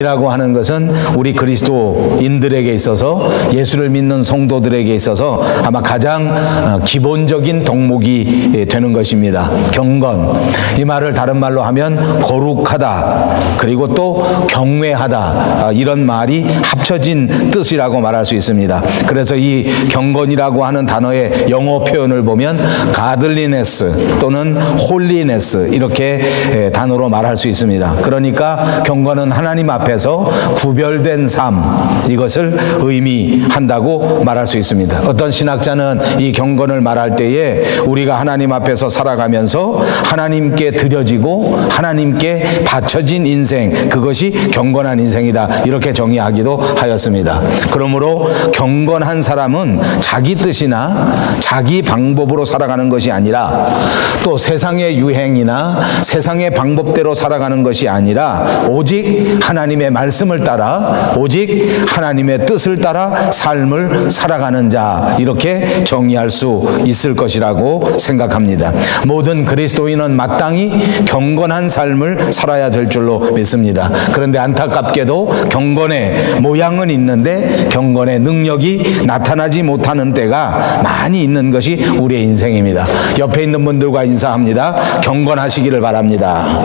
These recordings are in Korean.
이라고 하는 것은 우리 그리스도인들에게 있어서, 예수를 믿는 성도들에게 있어서 아마 가장 기본적인 덕목이 되는 것입니다. 경건, 이 말을 다른 말로 하면 거룩하다, 그리고 또 경외하다, 이런 말이 합쳐진 뜻이라고 말할 수 있습니다. 그래서 이 경건이라고 하는 단어의 영어 표현을 보면 godliness 또는 holiness, 이렇게 단어로 말할 수 있습니다. 그러니까 경건은 하나님 앞에서 구별된 삶, 이것을 의미한다고 말할 수 있습니다. 어떤 신학자는 이 경건을 말할 때에 우리가 하나님 앞에서 살아가면서 하나님께 드려지고 하나님께 바쳐진 인생, 그것이 경건한 인생이다, 이렇게 정의하기도 하였습니다. 그러므로 경건한 사람은 자기 뜻이나 자기 방법으로 살아가는 것이 아니라, 또 세상의 유행이나 세상의 방법대로 살아가는 것이 아니라 오직 하나님의 말씀을 따라, 오직 하나님의 뜻을 따라 삶을 살아가는 자, 이렇게 정의할 수 있을 것이라고 생각합니다. 모든 그리스도인은 마땅히 경건한 삶을 살아야 될 줄로 믿습니다. 그런데 안타깝게도 경건의 모양은 있는데 경건의 능력이 나타나지 못하는 때가 많이 있는 것이 우리의 인생입니다. 옆에 있는 분들과 인사합니다. 경건하시기를 바랍니다.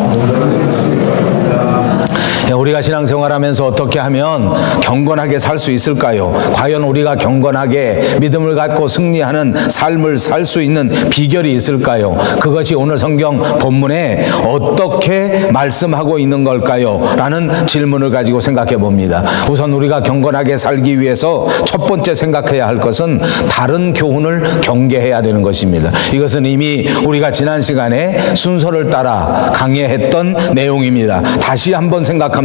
우리가 신앙생활하면서 어떻게 하면 경건하게 살 수 있을까요? 과연 우리가 경건하게 믿음을 갖고 승리하는 삶을 살 수 있는 비결이 있을까요? 그것이 오늘 성경 본문에 어떻게 말씀하고 있는 걸까요? 라는 질문을 가지고 생각해 봅니다. 우선 우리가 경건하게 살기 위해서 첫 번째 생각해야 할 것은 다른 교훈을 경계해야 되는 것입니다. 이것은 이미 우리가 지난 시간에 순서를 따라 강의했던 내용입니다. 다시 한번 생각합니다.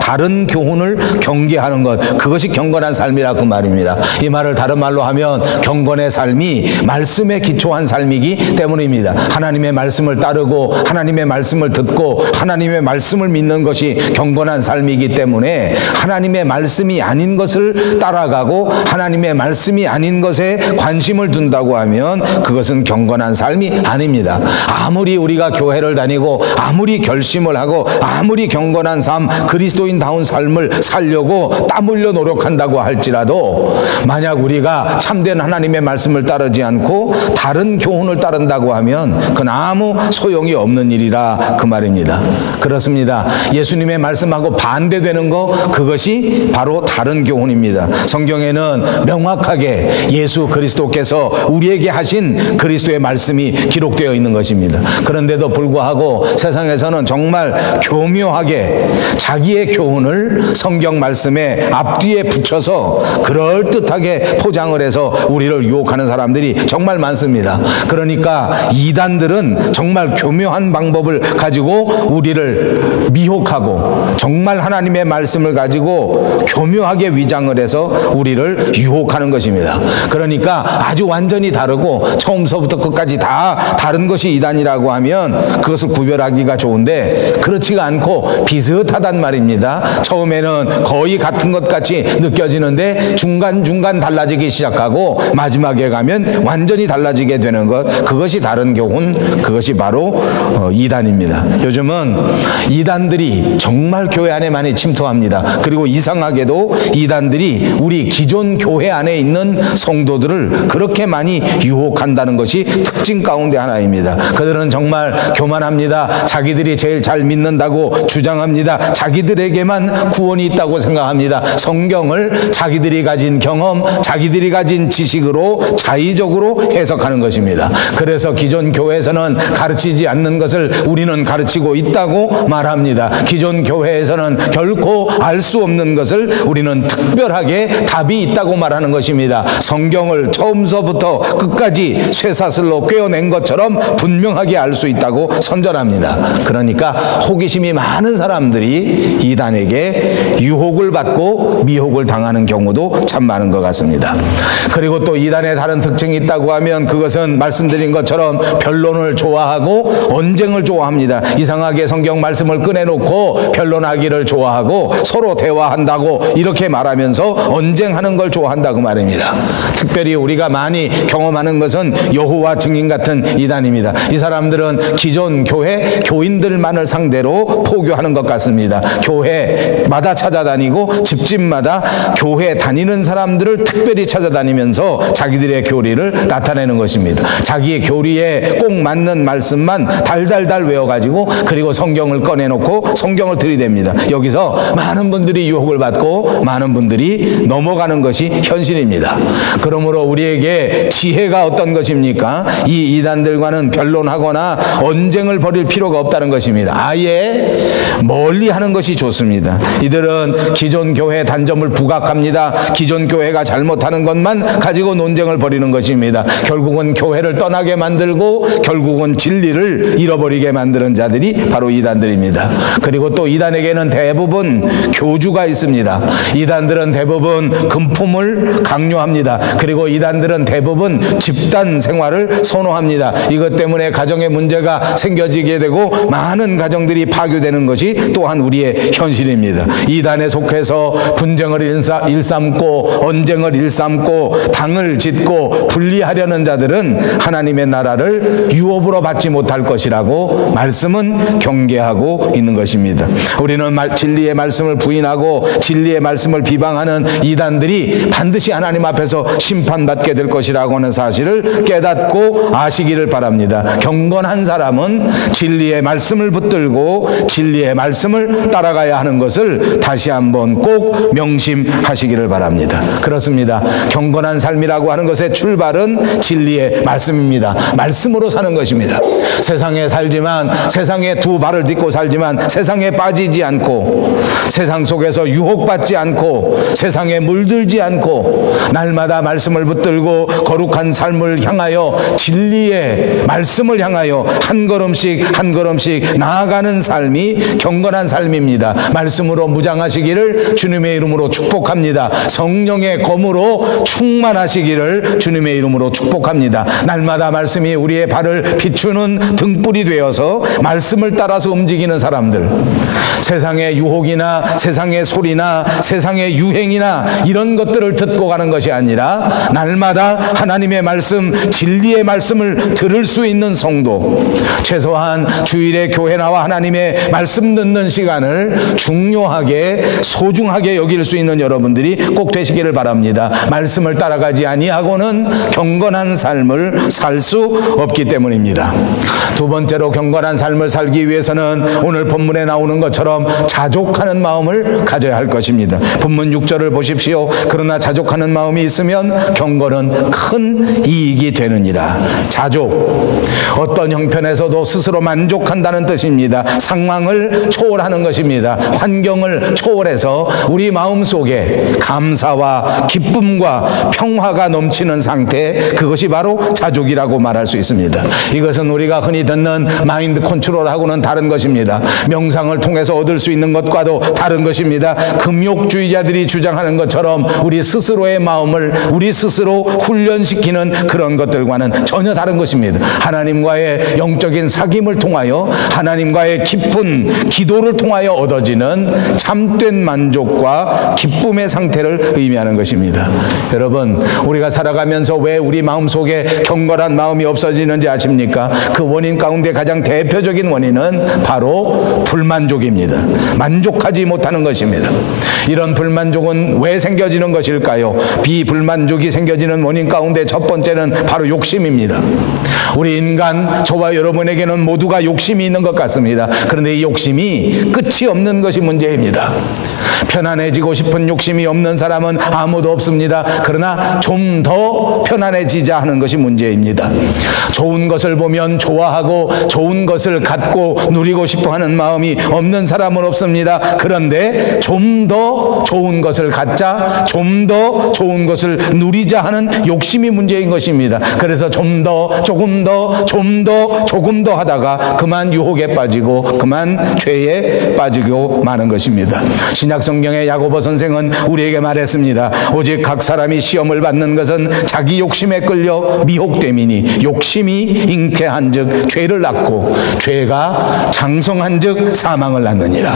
다른 교훈을 경계하는 것, 그것이 경건한 삶이라고 말입니다. 이 말을 다른 말로 하면 경건의 삶이 말씀에 기초한 삶이기 때문입니다. 하나님의 말씀을 따르고 하나님의 말씀을 듣고 하나님의 말씀을 믿는 것이 경건한 삶이기 때문에 하나님의 말씀이 아닌 것을 따라가고 하나님의 말씀이 아닌 것에 관심을 둔다고 하면 그것은 경건한 삶이 아닙니다. 아무리 우리가 교회를 다니고 아무리 결심을 하고 아무리 경건한 삶, 그리스도인다운 삶을 살려고 땀 흘려 노력한다고 할지라도 만약 우리가 참된 하나님의 말씀을 따르지 않고 다른 교훈을 따른다고 하면 그건 아무 소용이 없는 일이라 그 말입니다. 그렇습니다. 예수님의 말씀하고 반대되는 거, 그것이 바로 다른 교훈입니다. 성경에는 명확하게 예수 그리스도께서 우리에게 하신 그리스도의 말씀이 기록되어 있는 것입니다. 그런데도 불구하고 세상에서는 정말 교묘하게 자기의 교훈을 성경 말씀에 앞뒤에 붙여서 그럴듯하게 포장을 해서 우리를 유혹하는 사람들이 정말 많습니다. 그러니까 이단들은 정말 교묘한 방법을 가지고 우리를 미혹하고 정말 하나님의 말씀을 가지고 교묘하게 위장을 해서 우리를 유혹하는 것입니다. 그러니까 아주 완전히 다르고 처음서부터 끝까지 다 다른 것이 이단이라고 하면 그것을 구별하기가 좋은데 그렇지가 않고 비슷하단 말입니다. 처음에는 거의 같은 것 같이 느껴지는데 중간중간 달라지기 시작하고 마지막에 가면 완전히 달라지게 되는 것, 그것이 다른 교훈, 그것이 바로 이단입니다. 요즘은 이단들이 정말 교회 안에 많이 침투합니다. 그리고 이상하게도 이단들이 우리 기존 교회 안에 있는 성도들을 그렇게 많이 유혹한다는 것이 특징 가운데 하나입니다. 그들은 정말 교만합니다. 자기들이 제일 잘 믿는다고 주장합니다. 자기들에게만 구원이 있다고 생각합니다. 성경을 자기들이 가진 경험, 자기들이 가진 지식으로 자의적으로 해석하는 것입니다. 그래서 기존 교회에서는 가르치지 않는 것을 우리는 가르치고 있다고 말합니다. 기존 교회에서는 결코 알 수 없는 것을 우리는 특별하게 답이 있다고 말하는 것입니다. 성경을 처음서부터 끝까지 쇠사슬로 꿰어낸 것처럼 분명하게 알 수 있다고 선전합니다. 그러니까 호기심이 많은 사람들이 이단에게 유혹을 받고 미혹을 당하는 경우도 참 많은 것 같습니다. 그리고 또 이단의 다른 특징이 있다고 하면 그것은 말씀드린 것처럼 변론을 좋아하고 언쟁을 좋아합니다. 이상하게 성경 말씀을 꺼내놓고 변론하기를 좋아하고 서로 대화한다고 이렇게 말하면서 언쟁하는 걸 좋아한다고 말입니다. 특별히 우리가 많이 경험하는 것은 여호와 증인 같은 이단입니다. 이 사람들은 기존 교회 교인들만을 상대로 포교하는 것 같습니다. 교회마다 집마다 찾아다니고 집집마다 교회 다니는 사람들을 특별히 찾아다니면서 자기들의 교리를 나타내는 것입니다. 자기의 교리에 꼭 맞는 말씀만 달달달 외워가지고 그리고 성경을 꺼내놓고 성경을 들이댑니다. 여기서 많은 분들이 유혹을 받고 많은 분들이 넘어가는 것이 현실입니다. 그러므로 우리에게 지혜가 어떤 것입니까? 이 이단들과는 변론하거나 언쟁을 벌일 필요가 없다는 것입니다. 아예 멀리 하는 것이 좋습니다. 이들은 기존 교회 단점을 부각합니다. 기존 교회가 잘못하는 것만 가지고 논쟁을 벌이는 것입니다. 결국은 교회를 떠나게 만들고 결국은 진리를 잃어버리게 만드는 자들이 바로 이단들입니다. 그리고 또 이단에게는 대부분 교주가 있습니다. 이단들은 대부분 금품을 강요합니다. 그리고 이단들은 대부분 집단 생활을 선호합니다. 이것 때문에 가정에 문제가 생겨지게 되고 많은 가정들이 파괴되는 것이 또한 우리의 현실입니다. 이단에 속해서 분쟁을 일삼고 언쟁을 일삼고 당을 짓고 분리하려는 자들은 하나님의 나라를 유업으로 받지 못할 것이라고 말씀은 경계하고 있는 것입니다. 우리는 진리의 말씀을 부인하고 진리의 말씀을 비방하는 이단들이 반드시 하나님 앞에서 심판받게 될 것이라고 하는 사실을 깨닫고 아시기를 바랍니다. 경건한 사람은 진리의 말씀을 붙들고 진리의 말씀을 따라가야 하는 것을 다시 한번 꼭 명심하시기를 바랍니다. 그렇습니다. 경건한 삶이라고 하는 것의 출발은 진리의 말씀입니다. 말씀으로 사는 것입니다. 세상에 살지만 세상에 두 발을 딛고 살지만 세상에 빠지지 않고 세상 속에서 유혹받지 않고 세상에 물들지 않고 날마다 말씀을 붙들고 거룩한 삶을 향하여 진리의 말씀을 향하여 한 걸음씩 한 걸음씩 나아가는 삶이 경건한 삶입니다. 말씀으로 무장하시기를 주님의 이름으로 축복합니다. 성령의 검으로 충만하시기를 주님의 이름으로 축복합니다. 날마다 말씀이 우리의 발을 비추는 등불이 되어서 말씀을 따라서 움직이는 사람들, 세상의 유혹이나 세상의 소리나 세상의 유행이나 이런 것들을 듣고 가는 것이 아니라 날마다 하나님의 말씀, 진리의 말씀을 들을 수 있는 성도, 최소한 주일에 교회 나와 하나님의 말씀 듣는 시간을 중요하게 소중하게 여길 수 있는 여러분들이 꼭 되시기를 바랍니다. 말씀을 따라가지 아니하고는 경건한 삶을 살 수 없기 때문입니다. 두 번째로 경건한 삶을 살기 위해서는 오늘 본문에 나오는 것처럼 자족하는 마음을 가져야 할 것입니다. 본문 6절을 보십시오. 그러나 자족하는 마음이 있으면 경건은 큰 이익이 되느니라. 자족, 어떤 형편에서도 스스로 만족한다는 뜻입니다. 상황을 초월하는 것입니다. 환경을 초월해서 우리 마음속에 감사와 기쁨과 평화가 넘치는 상태, 그것이 바로 자족이라고 말할 수 있습니다. 이것은 우리가 흔히 듣는 마인드 컨트롤하고는 다른 것입니다. 명상을 통해서 얻을 수 있는 것과도 다른 것입니다. 금욕주의자들이 주장하는 것처럼 우리 스스로의 마음을 우리 스스로 훈련시키는 그런 것들과는 전혀 다른 것입니다. 하나님과의 영적인 사귐을 통하여 하나님과의 깊은 기도를 통하여 얻어지는 참된 만족과 기쁨의 상태를 의미하는 것입니다. 여러분, 우리가 살아가면서 왜 우리 마음속에 경건한 마음이 없어지는지 아십니까? 그 원인 가운데 가장 대표적인 원인은 바로 불만족입니다. 만족하지 못하는 것입니다. 이런 불만족은 왜 생겨지는 것일까요? 비불만족이 생겨지는 원인 가운데 첫 번째는 바로 욕심입니다. 우리 인간, 저와 여러분에게는 모두가 욕심이 있는 것 같습니다. 그런데 이 욕심이 끝이 없는 것이 문제입니다. 편안해지고 싶은 욕심이 없는 사람은 아무도 없습니다. 그러나 좀 더 편안해지자 하는 것이 문제입니다. 좋은 것을 보면 좋아하고 좋은 것을 갖고 누리고 싶어 하는 마음이 없는 사람은 없습니다. 그런데 좀 더 좋은 것을 갖자, 좀 더 좋은 것을 누리자 하는 욕심이 문제인 것입니다. 그래서 좀 더, 조금 더, 좀 더, 조금 더 하다가 그만 유혹에 빠지고 그만 죄에 빠지고 마는 것입니다. 신약 성경의 야고보 선생은 우리에게 말했습니다. 오직 각 사람이 시험을 받는 것은 자기 욕심에 끌려 미혹됨이니 욕심이 잉태한즉 죄를 낳고 죄가 장성한즉 사망을 낳느니라.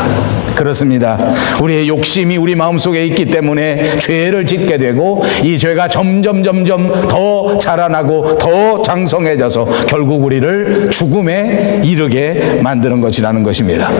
그렇습니다. 우리의 욕심이 우리 마음속에 있기 때문에 죄를 짓게 되고 이 죄가 점점 더 자라나고 더 장성해져서 결국 우리를 죽음에 이르게 만드는 것이라는 것입니다.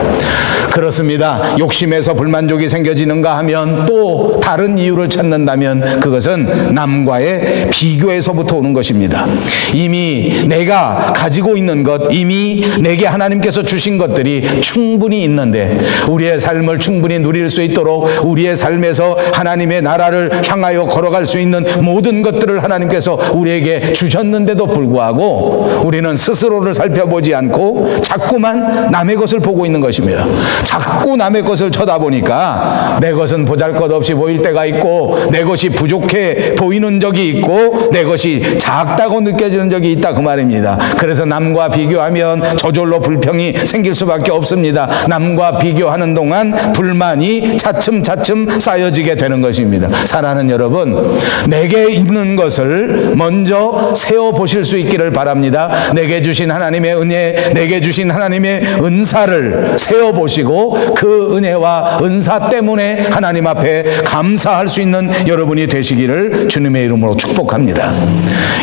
그렇습니다. 욕심의 왜에서 불만족이 생겨지는가 하면 또 다른 이유를 찾는다면 그것은 남과의 비교에서부터 오는 것입니다. 이미 내가 가지고 있는 것, 이미 내게 하나님께서 주신 것들이 충분히 있는데 우리의 삶을 충분히 누릴 수 있도록 우리의 삶에서 하나님의 나라를 향하여 걸어갈 수 있는 모든 것들을 하나님께서 우리에게 주셨는데도 불구하고 우리는 스스로를 살펴보지 않고 자꾸만 남의 것을 보고 있는 것입니다. 자꾸 남의 것을 쳐다보니까 내 것은 보잘것없이 보일 때가 있고 내 것이 부족해 보이는 적이 있고 내 것이 작다고 느껴지는 적이 있다 그 말입니다. 그래서 남과 비교하면 저절로 불평이 생길 수밖에 없습니다. 남과 비교하는 동안 불만이 차츰차츰 쌓여지게 되는 것입니다. 사랑하는 여러분, 내게 있는 것을 먼저 세어보실 수 있기를 바랍니다. 내게 주신 하나님의 은혜, 내게 주신 하나님의 은사를 세어보시고 그 은혜와 은사 때문에 하나님 앞에 감사할 수 있는 여러분이 되시기를 주님의 이름으로 축복합니다.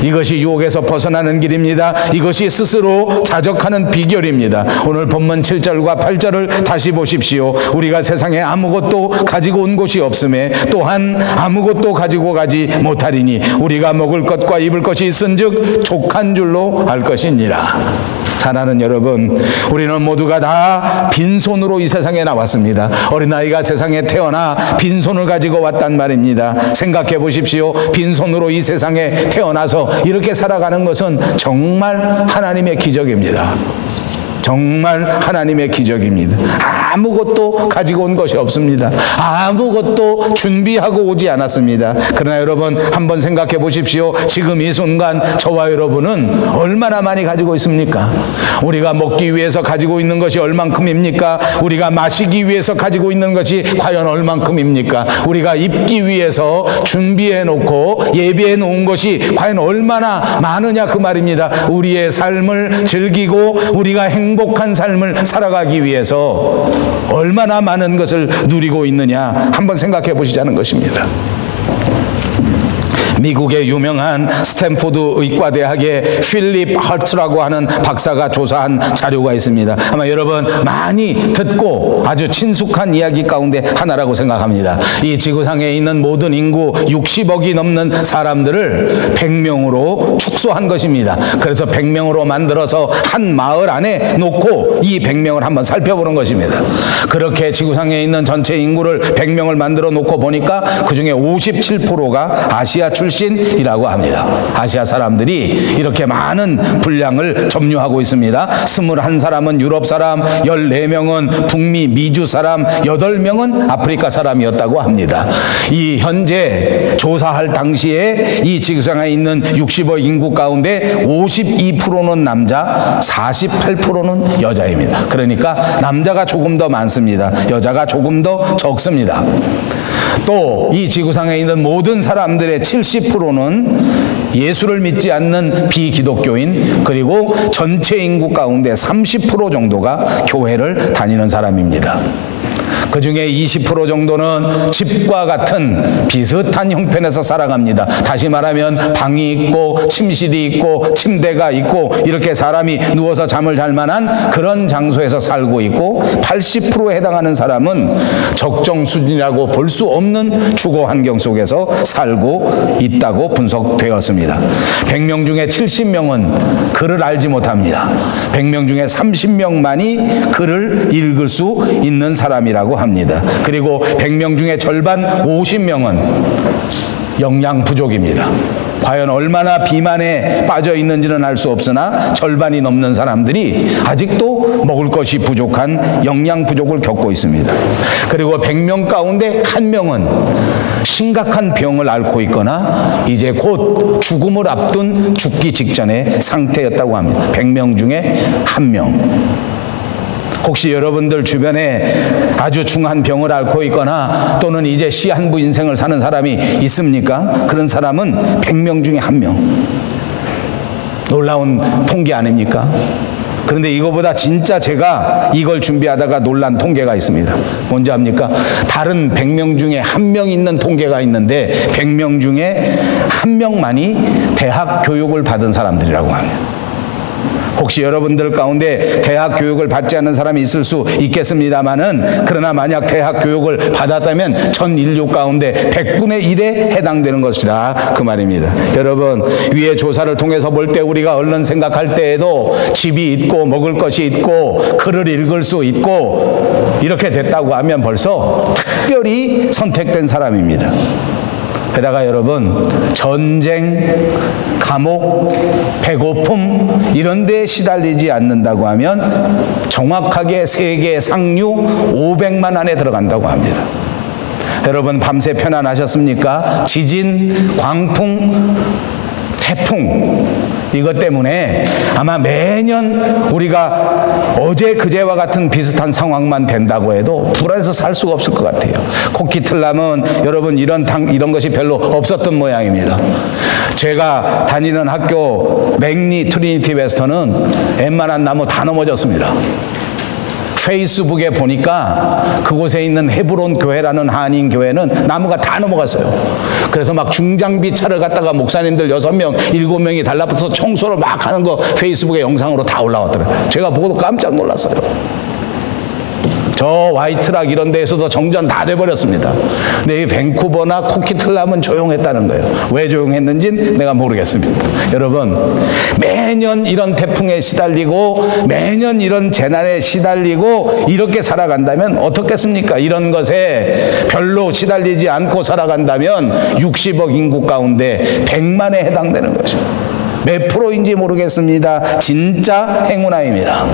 이것이 유혹에서 벗어나는 길입니다. 이것이 스스로 자적하는 비결입니다. 오늘 본문 7절과 8절을 다시 보십시오. 우리가 세상에 아무것도 가지고 온 것이 없음에 또한 아무것도 가지고 가지 못하리니 우리가 먹을 것과 입을 것이 있은즉 족한 줄로 알 것이니라. 사랑하는 여러분, 우리는 모두가 다 빈손으로 이 세상에 나왔습니다. 어린아이가 세상에 태어나 빈손을 가지고 왔단 말입니다. 생각해 보십시오. 빈손으로 이 세상에 태어나서 이렇게 살아가는 것은 정말 하나님의 기적입니다. 정말 하나님의 기적입니다. 아무것도 가지고 온 것이 없습니다. 아무것도 준비하고 오지 않았습니다. 그러나 여러분 한번 생각해 보십시오. 지금 이 순간 저와 여러분은 얼마나 많이 가지고 있습니까? 우리가 먹기 위해서 가지고 있는 것이 얼만큼입니까? 우리가 마시기 위해서 가지고 있는 것이 과연 얼만큼입니까? 우리가 입기 위해서 준비해 놓고 예비해 놓은 것이 과연 얼마나 많으냐 그 말입니다. 우리의 삶을 즐기고 우리가 행복한 삶을 살아가기 위해서 얼마나 많은 것을 누리고 있느냐 한번 생각해 보시자는 것입니다. 미국의 유명한 스탠포드 의과대학의 필립 헐츠라고 하는 박사가 조사한 자료가 있습니다. 아마 여러분 많이 듣고 아주 친숙한 이야기 가운데 하나라고 생각합니다. 이 지구상에 있는 모든 인구 60억이 넘는 사람들을 100명으로 축소한 것입니다. 그래서 100명으로 만들어서 한 마을 안에 놓고 이 100명을 한번 살펴보는 것입니다. 그렇게 지구상에 있는 전체 인구를 100명을 만들어 놓고 보니까 그 중에 57%가 아시아 출신이라고 합니다. 아시아 사람들이 이렇게 많은 분량을 점유하고 있습니다. 21사람은 유럽 사람, 14명은 북미 미주 사람, 8명은 아프리카 사람이었다고 합니다. 이 현재 조사할 당시에 이 지구상에 있는 60억 인구 가운데 52%는 남자, 48%는 여자입니다. 그러니까 남자가 조금 더 많습니다. 여자가 조금 더 적습니다. 또 이 지구상에 있는 모든 사람들의 70%는 예수를 믿지 않는 비기독교인, 그리고 전체 인구 가운데 30% 정도가 교회를 다니는 사람입니다. 그 중에 20% 정도는 집과 같은 비슷한 형편에서 살아갑니다. 다시 말하면 방이 있고 침실이 있고 침대가 있고 이렇게 사람이 누워서 잠을 잘 만한 그런 장소에서 살고 있고, 80%에 해당하는 사람은 적정 수준이라고 볼 수 없는 주거 환경 속에서 살고 있다고 분석되었습니다. 100명 중에 70명은 글을 알지 못합니다. 100명 중에 30명만이 글을 읽을 수 있는 사람이라고 합니다. 그리고 100명 중에 절반 50명은 영양 부족입니다. 과연 얼마나 비만에 빠져 있는지는 알 수 없으나 절반이 넘는 사람들이 아직도 먹을 것이 부족한 영양 부족을 겪고 있습니다. 그리고 100명 가운데 1명은 심각한 병을 앓고 있거나 이제 곧 죽음을 앞둔 죽기 직전의 상태였다고 합니다. 100명 중에 1명. 혹시 여러분들 주변에 아주 중한 병을 앓고 있거나 또는 이제 시한부 인생을 사는 사람이 있습니까? 그런 사람은 100명 중에 1명. 놀라운 통계 아닙니까? 그런데 이거보다 진짜 제가 이걸 준비하다가 놀란 통계가 있습니다. 뭔지 압니까? 다른 100명 중에 1명 있는 통계가 있는데 100명 중에 1명만이 대학 교육을 받은 사람들이라고 합니다. 혹시 여러분들 가운데 대학 교육을 받지 않는 사람이 있을 수 있겠습니다만은, 그러나 만약 대학 교육을 받았다면 전 인류 가운데 100분의 1에 해당되는 것이다, 그 말입니다. 여러분, 위의 조사를 통해서 볼 때 우리가 얼른 생각할 때에도 집이 있고 먹을 것이 있고 글을 읽을 수 있고 이렇게 됐다고 하면 벌써 특별히 선택된 사람입니다. 게다가 여러분, 전쟁, 감옥, 배고픔 이런 데에 시달리지 않는다고 하면 정확하게 세계 상류 500만 안에 들어간다고 합니다. 여러분, 밤새 편안하셨습니까? 지진, 광풍, 태풍 이것 때문에 아마 매년 우리가 어제 그제와 같은 비슷한 상황만 된다고 해도 불안해서 살 수가 없을 것 같아요. 코키틀람은 여러분 이런 것이 별로 없었던 모양입니다. 제가 다니는 학교 맥리 트리니티 웨스턴은 웬만한 나무 다 넘어졌습니다. 페이스북에 보니까 그곳에 있는 헤브론 교회라는 한인 교회는 나무가 다 넘어갔어요. 그래서 막 중장비 차를 갖다가 목사님들 6명, 7명이 달라붙어서 청소를 막 하는 거 페이스북에 영상으로 다 올라왔더라고요. 제가 보고도 깜짝 놀랐어요. 저 와이트락 이런 데에서도 정전 다 돼버렸습니다. 근데 이 밴쿠버나 코키틀람은 조용했다는 거예요. 왜 조용했는지는 내가 모르겠습니다. 여러분, 매년 이런 태풍에 시달리고 매년 이런 재난에 시달리고 이렇게 살아간다면 어떻겠습니까? 이런 것에 별로 시달리지 않고 살아간다면 60억 인구 가운데 100만에 해당되는 것이죠. 몇 프로인지 모르겠습니다. 진짜 행운아입니다.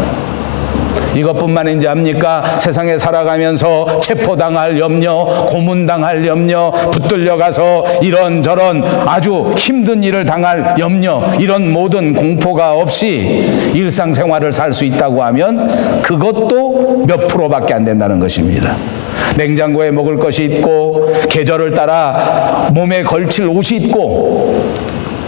이것뿐만인지 압니까? 세상에 살아가면서 체포당할 염려, 고문당할 염려, 붙들려가서 이런저런 아주 힘든 일을 당할 염려, 이런 모든 공포가 없이 일상생활을 살 수 있다고 하면 그것도 몇 프로밖에 안 된다는 것입니다. 냉장고에 먹을 것이 있고 계절을 따라 몸에 걸칠 옷이 있고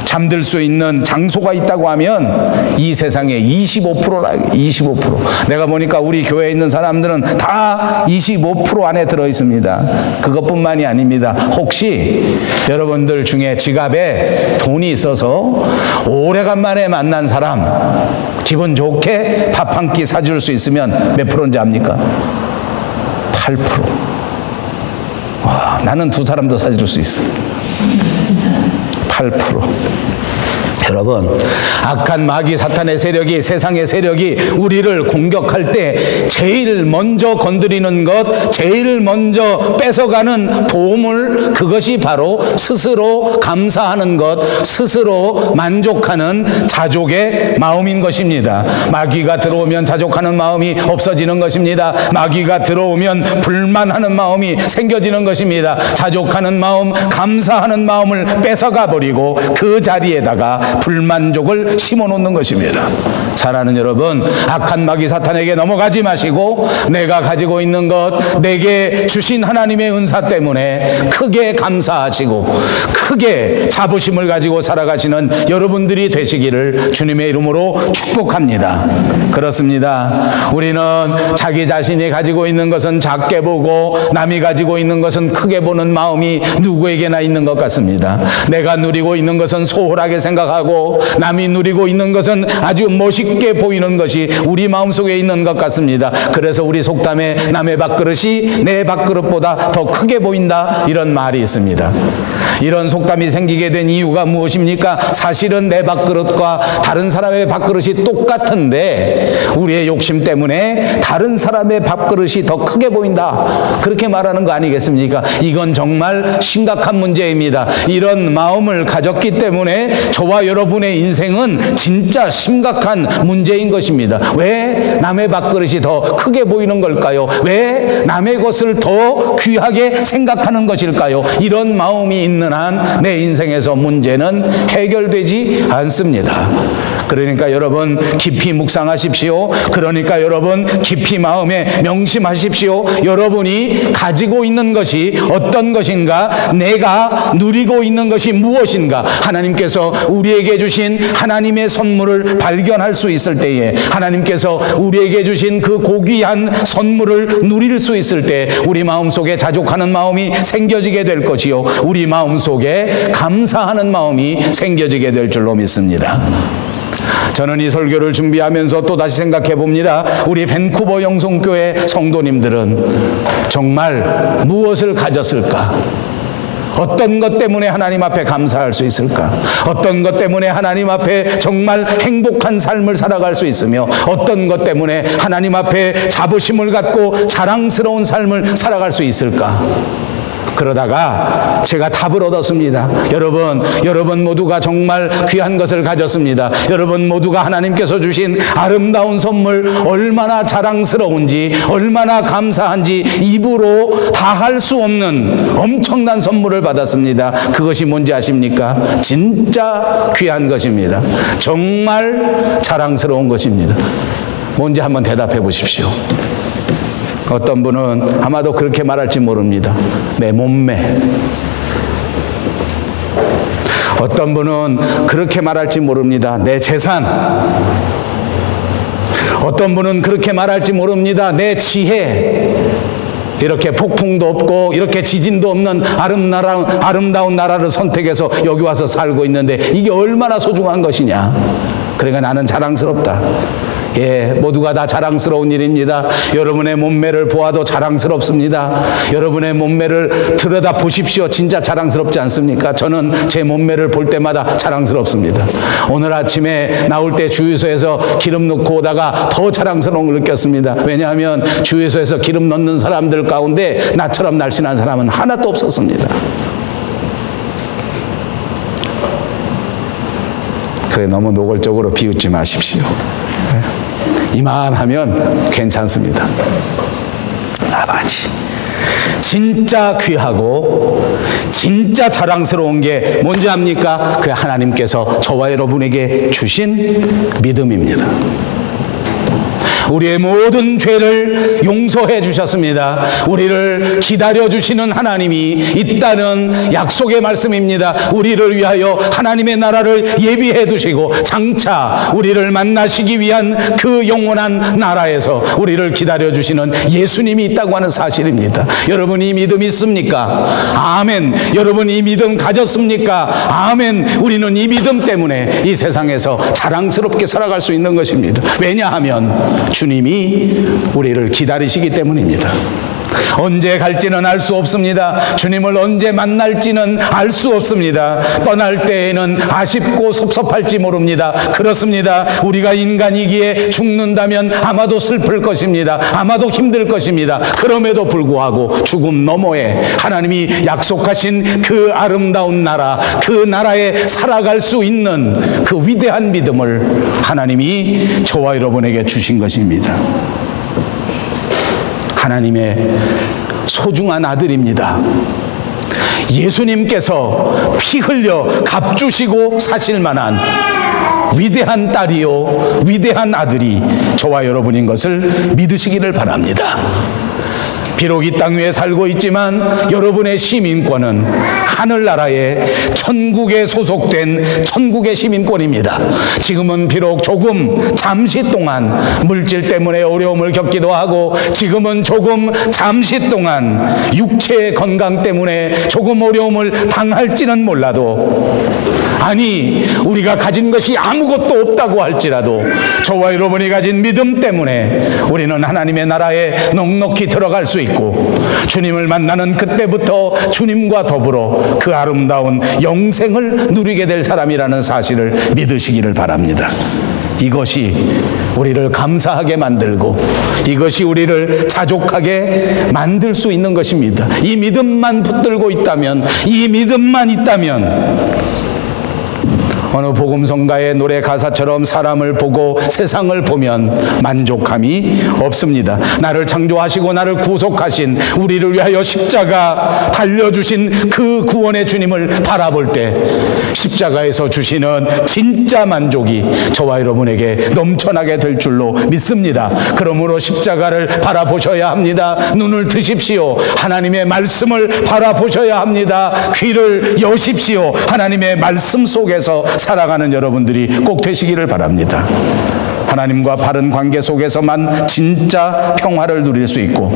잠들 수 있는 장소가 있다고 하면 이 세상에 25%라, 25%. 내가 보니까 우리 교회에 있는 사람들은 다 25% 안에 들어 있습니다. 그것뿐만이 아닙니다. 혹시 여러분들 중에 지갑에 돈이 있어서 오래간만에 만난 사람 기분 좋게 밥 한 끼 사줄 수 있으면 몇 프로인지 압니까? 8%. 와, 나는 두 사람도 사줄 수 있어. 8%. 여러분, 악한 마귀 사탄의 세력이, 세상의 세력이 우리를 공격할 때 제일 먼저 건드리는 것, 제일 먼저 뺏어가는 보물, 그것이 바로 스스로 감사하는 것, 스스로 만족하는 자족의 마음인 것입니다. 마귀가 들어오면 자족하는 마음이 없어지는 것입니다. 마귀가 들어오면 불만하는 마음이 생겨지는 것입니다. 자족하는 마음, 감사하는 마음을 뺏어가 버리고 그 자리에다가 불만족을 심어놓는 것입니다. 사랑하는 여러분, 악한 마귀 사탄에게 넘어가지 마시고 내가 가지고 있는 것, 내게 주신 하나님의 은사 때문에 크게 감사하시고 크게 자부심을 가지고 살아가시는 여러분들이 되시기를 주님의 이름으로 축복합니다. 그렇습니다. 우리는 자기 자신이 가지고 있는 것은 작게 보고 남이 가지고 있는 것은 크게 보는 마음이 누구에게나 있는 것 같습니다. 내가 누리고 있는 것은 소홀하게 생각하고 남이 누리고 있는 것은 아주 멋있게 보이는 것이 우리 마음속에 있는 것 같습니다. 그래서 우리 속담에 남의 밥그릇이 내 밥그릇보다 더 크게 보인다, 이런 말이 있습니다. 이런 속담이 생기게 된 이유가 무엇입니까? 사실은 내 밥그릇과 다른 사람의 밥그릇이 똑같은데 우리의 욕심 때문에 다른 사람의 밥그릇이 더 크게 보인다, 그렇게 말하는 거 아니겠습니까? 이건 정말 심각한 문제입니다. 이런 마음을 가졌기 때문에 저와 여러분의 인생은 진짜 심각한 문제인 것입니다. 왜 남의 밥그릇이 더 크게 보이는 걸까요? 왜 남의 것을 더 귀하게 생각하는 것일까요? 이런 마음이 있는 한 내 인생에서 문제는 해결되지 않습니다. 그러니까 여러분 깊이 묵상하십시오. 그러니까 여러분 깊이 마음에 명심하십시오. 여러분이 가지고 있는 것이 어떤 것인가, 내가 누리고 있는 것이 무엇인가, 하나님께서 우리에게 주신 하나님의 선물을 발견할 수 있을 때에, 하나님께서 우리에게 주신 그 고귀한 선물을 누릴 수 있을 때 우리 마음속에 자족하는 마음이 생겨지게 될 것이요, 우리 마음속에 감사하는 마음이 생겨지게 될 줄로 믿습니다. 저는 이 설교를 준비하면서 또다시 생각해 봅니다. 우리 밴쿠버 영성교회 성도님들은 정말 무엇을 가졌을까? 어떤 것 때문에 하나님 앞에 감사할 수 있을까? 어떤 것 때문에 하나님 앞에 정말 행복한 삶을 살아갈 수 있으며 어떤 것 때문에 하나님 앞에 자부심을 갖고 자랑스러운 삶을 살아갈 수 있을까? 그러다가 제가 답을 얻었습니다. 여러분 모두가 정말 귀한 것을 가졌습니다. 여러분 모두가 하나님께서 주신 아름다운 선물 얼마나 자랑스러운지 얼마나 감사한지 입으로 다 할 수 없는 엄청난 선물을 받았습니다. 그것이 뭔지 아십니까? 진짜 귀한 것입니다. 정말 자랑스러운 것입니다. 뭔지 한번 대답해 보십시오. 어떤 분은 아마도 그렇게 말할지 모릅니다. 내 몸매. 어떤 분은 그렇게 말할지 모릅니다. 내 재산. 어떤 분은 그렇게 말할지 모릅니다. 내 지혜. 이렇게 폭풍도 없고 이렇게 지진도 없는 아름다운 나라를 선택해서 여기 와서 살고 있는데 이게 얼마나 소중한 것이냐. 그러니까 나는 자랑스럽다. 예, 모두가 다 자랑스러운 일입니다. 여러분의 몸매를 보아도 자랑스럽습니다. 여러분의 몸매를 들여다 보십시오. 진짜 자랑스럽지 않습니까? 저는 제 몸매를 볼 때마다 자랑스럽습니다. 오늘 아침에 나올 때 주유소에서 기름 넣고 오다가 더 자랑스러운 걸 느꼈습니다. 왜냐하면 주유소에서 기름 넣는 사람들 가운데 나처럼 날씬한 사람은 하나도 없었습니다. 그래, 너무 노골적으로 비웃지 마십시오. 이만하면 괜찮습니다. 아버지, 진짜 귀하고 진짜 자랑스러운 게 뭔지 압니까? 그 하나님께서 저와 여러분에게 주신 믿음입니다. 우리의 모든 죄를 용서해 주셨습니다. 우리를 기다려 주시는 하나님이 있다는 약속의 말씀입니다. 우리를 위하여 하나님의 나라를 예비해 두시고 장차 우리를 만나시기 위한 그 영원한 나라에서 우리를 기다려 주시는 예수님이 있다고 하는 사실입니다. 여러분 이 믿음 있습니까? 아멘. 여러분 이 믿음 가졌습니까? 아멘. 우리는 이 믿음 때문에 이 세상에서 자랑스럽게 살아갈 수 있는 것입니다. 왜냐하면 주님이 우리를 기다리시기 때문입니다. 언제 갈지는 알 수 없습니다. 주님을 언제 만날지는 알 수 없습니다. 떠날 때에는 아쉽고 섭섭할지 모릅니다. 그렇습니다. 우리가 인간이기에 죽는다면 아마도 슬플 것입니다. 아마도 힘들 것입니다. 그럼에도 불구하고 죽음 너머에 하나님이 약속하신 그 아름다운 나라, 그 나라에 살아갈 수 있는 그 위대한 믿음을 하나님이 저와 여러분에게 주신 것입니다. 하나님의 소중한 아들입니다. 예수님께서 피 흘려 값주시고 사실 만한 위대한 딸이요 위대한 아들이 저와 여러분인 것을 믿으시기를 바랍니다. 비록 이 땅 위에 살고 있지만 여러분의 시민권은 하늘나라의 천국에 소속된 천국의 시민권입니다. 지금은 비록 조금 잠시 동안 물질 때문에 어려움을 겪기도 하고 지금은 조금 잠시 동안 육체의 건강 때문에 조금 어려움을 당할지는 몰라도 아니 우리가 가진 것이 아무것도 없다고 할지라도 저와 여러분이 가진 믿음 때문에 우리는 하나님의 나라에 넉넉히 들어갈 수 있고 주님을 만나는 그때부터 주님과 더불어 그 아름다운 영생을 누리게 될 사람이라는 사실을 믿으시기를 바랍니다. 이것이 우리를 감사하게 만들고 이것이 우리를 자족하게 만들 수 있는 것입니다. 이 믿음만 붙들고 있다면 이 믿음만 있다면 어느 복음성가의 노래 가사처럼 사람을 보고 세상을 보면 만족함이 없습니다. 나를 창조하시고 나를 구속하신 우리를 위하여 십자가 달려주신 그 구원의 주님을 바라볼 때 십자가에서 주시는 진짜 만족이 저와 여러분에게 넘쳐나게 될 줄로 믿습니다. 그러므로 십자가를 바라보셔야 합니다. 눈을 드십시오. 하나님의 말씀을 바라보셔야 합니다. 귀를 여십시오. 하나님의 말씀 속에서 살아가는 여러분들이 꼭 되시기를 바랍니다. 하나님과 바른 관계 속에서만 진짜 평화를 누릴 수 있고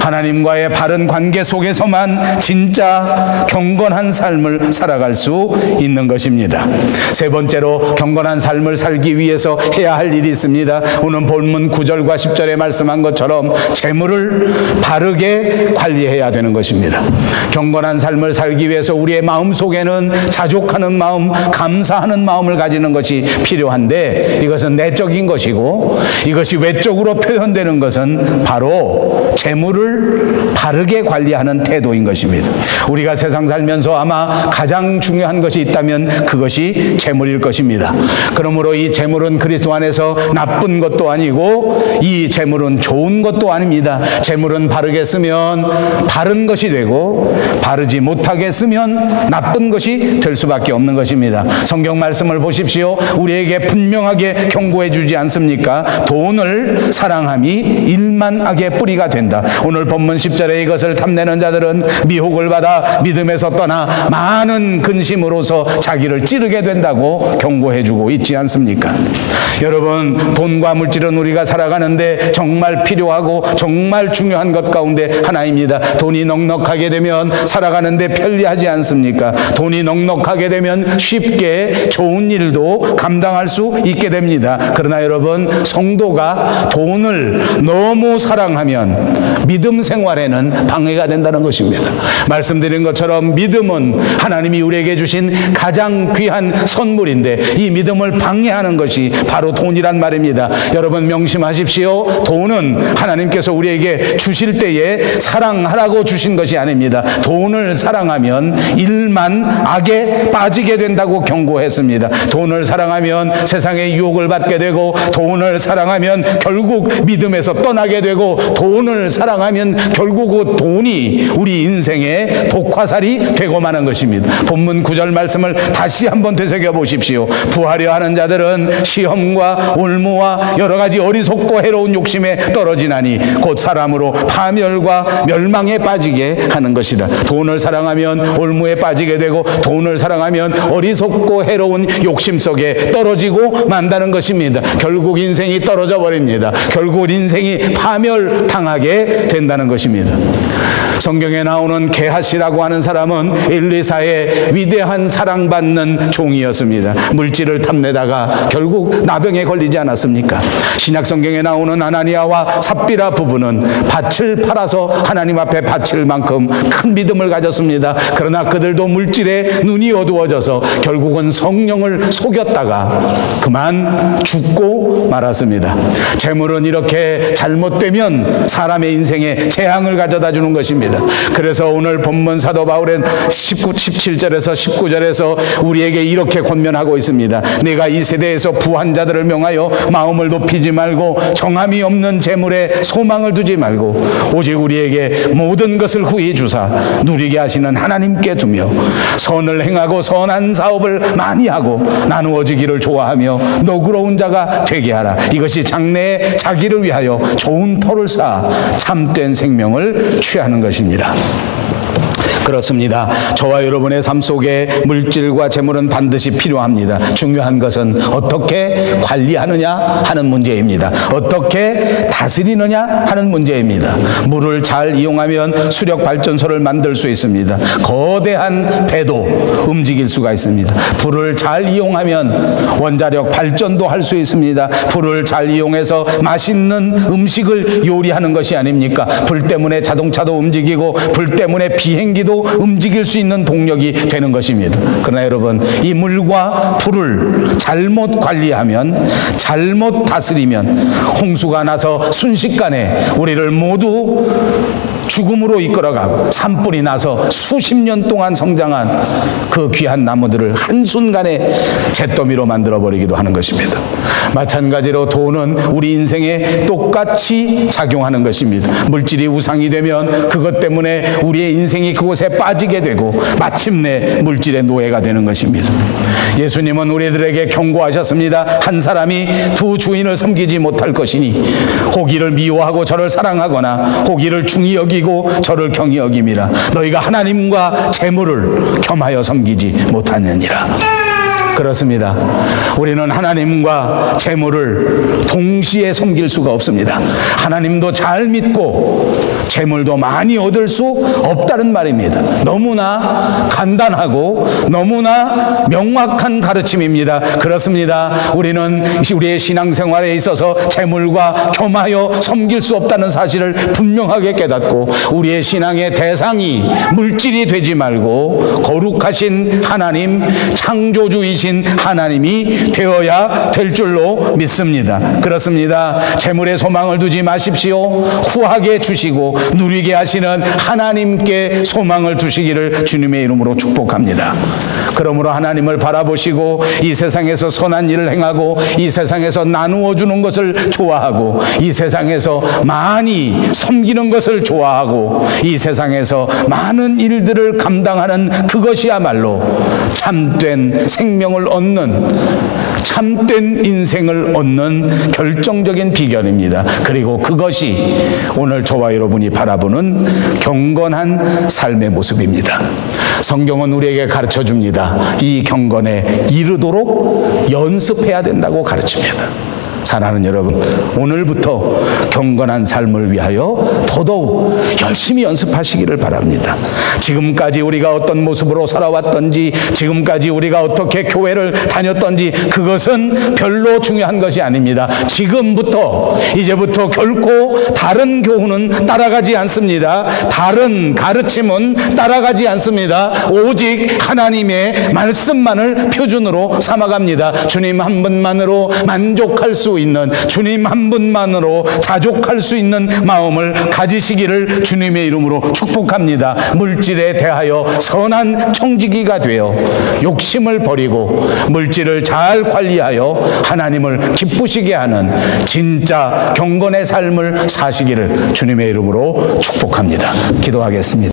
하나님과의 바른 관계 속에서만 진짜 경건한 삶을 살아갈 수 있는 것입니다. 세 번째로 경건한 삶을 살기 위해서 해야 할 일이 있습니다. 오늘 본문 9절과 10절에 말씀한 것처럼 재물을 바르게 관리해야 되는 것입니다. 경건한 삶을 살기 위해서 우리의 마음 속에는 자족하는 마음, 감사하는 마음을 가지는 것이 필요한데, 이것은 내적인 것이고, 이것이 외적으로 표현되는 것은 바로 재물을 바르게 관리하는 태도인 것입니다. 우리가 세상 살면서 아마 가장 중요한 것이 있다면 그것이 재물일 것입니다. 그러므로 이 재물은 그리스도 안에서 나쁜 것도 아니고 이 재물은 좋은 것도 아닙니다. 재물은 바르게 쓰면 바른 것이 되고, 바르지 못하게 쓰면 나쁜 것이 될 수밖에 없는 것입니다. 성경 말씀을 보십시오. 우리에게 분명하게 경고해 주지 않습니까? 돈을 사랑함이 일만악의 뿌리가 된다. 오늘 본문 10절에 이것을 탐내는 자들은 미혹을 받아 믿음에서 떠나 많은 근심으로서 자기를 찌르게 된다고 경고해 주고 있지 않습니까? 여러분, 돈과 물질은 우리가 살아가는데 정말 필요하고 정말 중요한 것 가운데 하나입니다. 돈이 넉넉하게 되면 살아가는데 편리하지 않습니까? 돈이 넉넉하게 되면 쉽게 좋은 일도 감당할 수 있게 됩니다. 그러나 여러분, 성도가 돈을 너무 사랑하면 믿음 생활에는 방해가 된다는 것입니다. 말씀드린 것처럼 믿음은 하나님이 우리에게 주신 가장 귀한 선물인데, 이 믿음을 방해하는 것이 바로 돈이란 말입니다. 여러분, 명심하십시오. 돈은 하나님께서 우리에게 주실 때에 사랑하라고 주신 것이 아닙니다. 돈을 사랑하면 일만 악에 빠지게 된다고 경고했습니다. 돈을 사랑하면 세상의 유혹을 받게 되고, 돈을 사랑하면 결국 믿음에서 떠나게 되고, 돈을 사랑하면 결국 그 돈이 우리 인생의 독화살이 되고 마는 것입니다. 본문 9절 말씀을 다시 한번 되새겨 보십시오. 부하려 하는 자들은 시험과 올무와 여러 가지 어리석고 해로운 욕심에 떨어지나니 곧 사람으로 파멸과 멸망에 빠지게 하는 것이라. 돈을 사랑하면 올무에 빠지게 되고, 돈을 사랑하면 어리석고 해로운 욕심 속에 떨어지고 만다는 것입니다. 결국 인생이 떨어져 버립니다. 결국 인생이 파멸당하게 된다는 것입니다. 성경에 나오는 게하시라고 하는 사람은 엘리사의 위대한 사랑받는 종이었습니다. 물질을 탐내다가 결국 나병에 걸리지 않았습니까? 신약 성경에 나오는 아나니아와 삽비라 부부는 밭을 팔아서 하나님 앞에 바칠 만큼 큰 믿음을 가졌습니다. 그러나 그들도 물질에 눈이 어두워져서 결국은 성령을 속였다가 그만 죽고 말았습니다. 재물은 이렇게 잘못되면 사람의 인생에 재앙을 가져다 주는 것입니다. 그래서 오늘 본문 사도 바울은 17절에서 19절에서 우리에게 이렇게 권면하고 있습니다. 내가 이 세대에서 부한 자들을 명하여 마음을 높이지 말고 정함이 없는 재물에 소망을 두지 말고 오직 우리에게 모든 것을 후히 주사 누리게 하시는 하나님께 두며 선을 행하고 선한 사업을 많이 하고 나누어지기를 좋아하며 너그러운 자가 되게 하라. 이것이 장래에 자기를 위하여 좋은 터를 쌓아 참된 생명을 취하는 것입니다. 그렇습니다. 저와 여러분의 삶 속에 물질과 재물은 반드시 필요합니다. 중요한 것은 어떻게 관리하느냐 하는 문제입니다. 어떻게 다스리느냐 하는 문제입니다. 물을 잘 이용하면 수력 발전소를 만들 수 있습니다. 거대한 배도 움직일 수가 있습니다. 불을 잘 이용하면 원자력 발전도 할 수 있습니다. 불을 잘 이용해서 맛있는 음식을 요리하는 것이 아닙니까? 불 때문에 자동차도 움직이고 불 때문에 비행기도 움직일 수 있는 동력이 되는 것입니다. 그러나 여러분, 이 물과 불을 잘못 관리하면, 잘못 다스리면 홍수가 나서 순식간에 우리를 모두 죽음으로 이끌어가고 산불이 나서 수십 년 동안 성장한 그 귀한 나무들을 한순간에 잿더미로 만들어버리기도 하는 것입니다. 마찬가지로 돈은 우리 인생에 똑같이 작용하는 것입니다. 물질이 우상이 되면 그것 때문에 우리의 인생이 그곳에 빠지게 되고 마침내 물질의 노예가 되는 것입니다. 예수님은 우리들에게 경고하셨습니다. 한 사람이 두 주인을 섬기지 못할 것이니 혹이를 미워하고 저를 사랑하거나 혹이를 중히 여기고 저를 경히 여김이라. 너희가 하나님과 재물을 겸하여 섬기지 못하느니라. 그렇습니다. 우리는 하나님과 재물을 동시에 섬길 수가 없습니다. 하나님도 잘 믿고 재물도 많이 얻을 수 없다는 말입니다. 너무나 간단하고 너무나 명확한 가르침입니다. 그렇습니다. 우리는 우리의 신앙생활에 있어서 재물과 겸하여 섬길 수 없다는 사실을 분명하게 깨닫고 우리의 신앙의 대상이 물질이 되지 말고 거룩하신 하나님, 창조주이신 하나님이 되어야 될 줄로 믿습니다. 그렇습니다. 재물에 소망을 두지 마십시오. 후하게 주시고 누리게 하시는 하나님께 소망을 두시기를 주님의 이름으로 축복합니다. 그러므로 하나님을 바라보시고 이 세상에서 선한 일을 행하고 이 세상에서 나누어 주는 것을 좋아하고 이 세상에서 많이 섬기는 것을 좋아하고 이 세상에서 많은 일들을 감당하는 그것이야말로 참된 생명을 얻는, 참된 인생을 얻는 결정적인 비결입니다. 그리고 그것이 오늘 저와 여러분이 바라보는 경건한 삶의 모습입니다. 성경은 우리에게 가르쳐 줍니다. 이 경건에 이르도록 연습해야 된다고 가르칩니다. 사랑하는 여러분, 오늘부터 경건한 삶을 위하여 더더욱 열심히 연습하시기를 바랍니다. 지금까지 우리가 어떤 모습으로 살아왔던지, 지금까지 우리가 어떻게 교회를 다녔던지 그것은 별로 중요한 것이 아닙니다. 지금부터, 이제부터 결코 다른 교훈은 따라가지 않습니다. 다른 가르침은 따라가지 않습니다. 오직 하나님의 말씀만을 표준으로 삼아갑니다. 주님 한 분만으로 만족할 수 있는, 주님 한 분만으로 자족할 수 있는 마음을 가지시기를 주님의 이름으로 축복합니다. 물질에 대하여 선한 청지기가 되어 욕심을 버리고 물질을 잘 관리하여 하나님을 기쁘시게 하는 진짜 경건의 삶을 사시기를 주님의 이름으로 축복합니다. 기도하겠습니다.